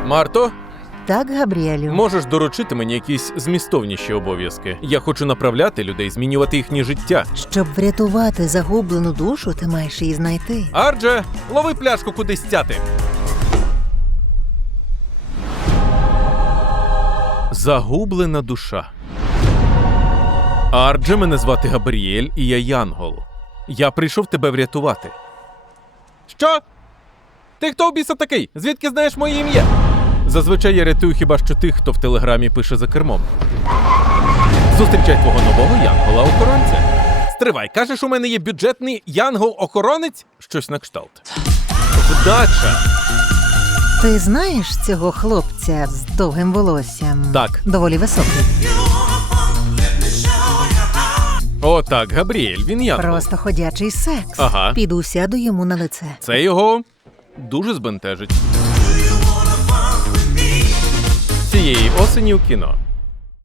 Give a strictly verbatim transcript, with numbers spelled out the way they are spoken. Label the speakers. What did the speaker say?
Speaker 1: Марто,
Speaker 2: Так, Габріелю.
Speaker 1: можеш доручити мені якісь змістовніші обов'язки? Я хочу направляти людей, змінювати їхнє життя.
Speaker 2: Щоб врятувати загублену душу, ти маєш її знайти.
Speaker 1: Ардже, лови пляшку кудись стяти. Загублена душа. Ардже, мене звати Габріель, і я Янгол. Я прийшов тебе врятувати. Що? Ти хто у біса такий? Звідки знаєш моє ім'я? Зазвичай я рятую хіба що тих, хто в телеграмі пише за кермом. Зустрічай твого нового янгола-охоронця. Стривай, кажеш, у мене є бюджетний янгол-охоронець? Щось на кшталт. Вдача!
Speaker 2: Ти знаєш цього хлопця з довгим волоссям?
Speaker 1: Так.
Speaker 2: Доволі високий.
Speaker 1: О, так, Габріель, він янгол.
Speaker 2: Просто ходячий секс.
Speaker 1: Ага.
Speaker 2: Піду сяду йому на лице.
Speaker 1: Це його дуже збентежить. Цієї осені у кіно.